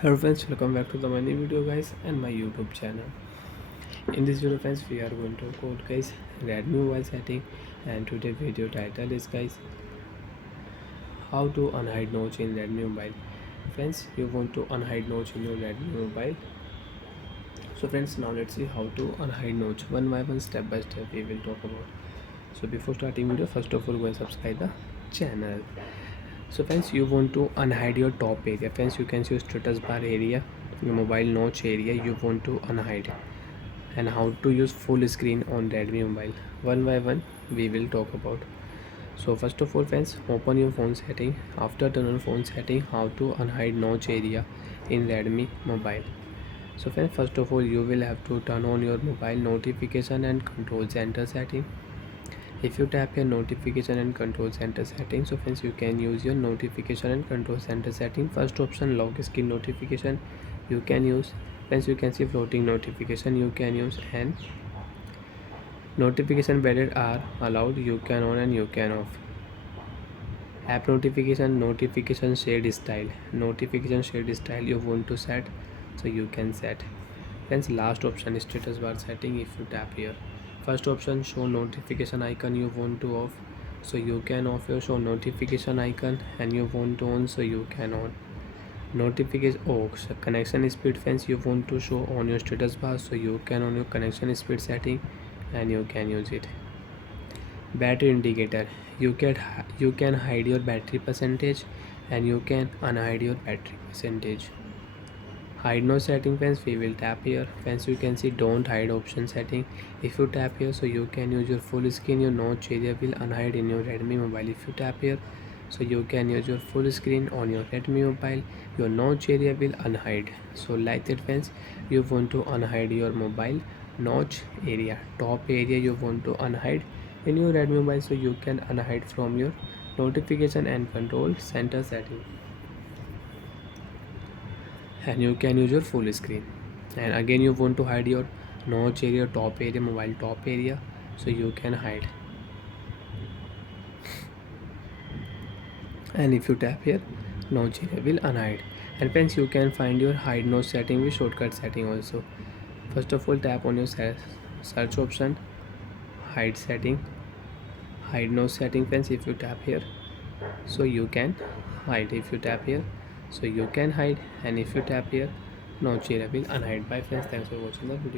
Hello friends, welcome back to the my new video guys and my YouTube channel. In this video friends, we are going to code guys Redmi mobile setting, and today video title is guys how to unhide notch in Redmi mobile. Friends, you want to unhide notch in your Redmi mobile. So friends, now let's see how to unhide notch one by one, step by step we will talk about. So before starting video, first of all go and subscribe the channel. So friends, you want to unhide your top area. Friends, you can see your status bar area, your mobile notch area you want to unhide, and how to use full screen on Redmi mobile. One by one we will talk about. So first of all friends, open your phone setting. After turn on phone setting, how to unhide notch area in Redmi mobile. So friends, first of all you will have to turn on your mobile notification and control center setting. If you tap your notification and control center setting, so friends you can use your notification and control center setting. First option, lock screen notification you can use. Friends, you can see floating notification you can use, and notification banded are allowed, you can on and you can off. App notification shade style, notification shade style you want to set, so you can set. Friends, last option is status bar setting. If you tap here, first option, show notification icon you want to off, so you can off your show notification icon, and you want to on, so you can on. Notification, oh, so connection speed, friends, you want to show on your status bar, so you can on your connection speed setting and you can use it. Battery indicator, you can hide your battery percentage and you can unhide your battery percentage. Hide no setting, friends, we will tap here. Friends, you can see don't hide option setting. If you tap here, so you can use your full screen, your notch area will unhide in your Redmi mobile. If you tap here, so you can use your full screen on your Redmi mobile, your notch area will unhide. So like that friends, you want to unhide your mobile notch area, top area you want to unhide in your Redmi mobile, so you can unhide from your notification and control center setting, and you can use your full screen. And again you want to hide your notch area, top area, mobile top area, so you can hide. And if you tap here, notch area will unhide. And friends, you can find your hide notch setting with shortcut setting also. First of all, tap on your search option, hide setting, hide notch setting. Friends, if you tap here, so you can hide. If you tap here, so you can hide, and if you tap here, notch area will unhide. Bye friends, thanks for watching the video.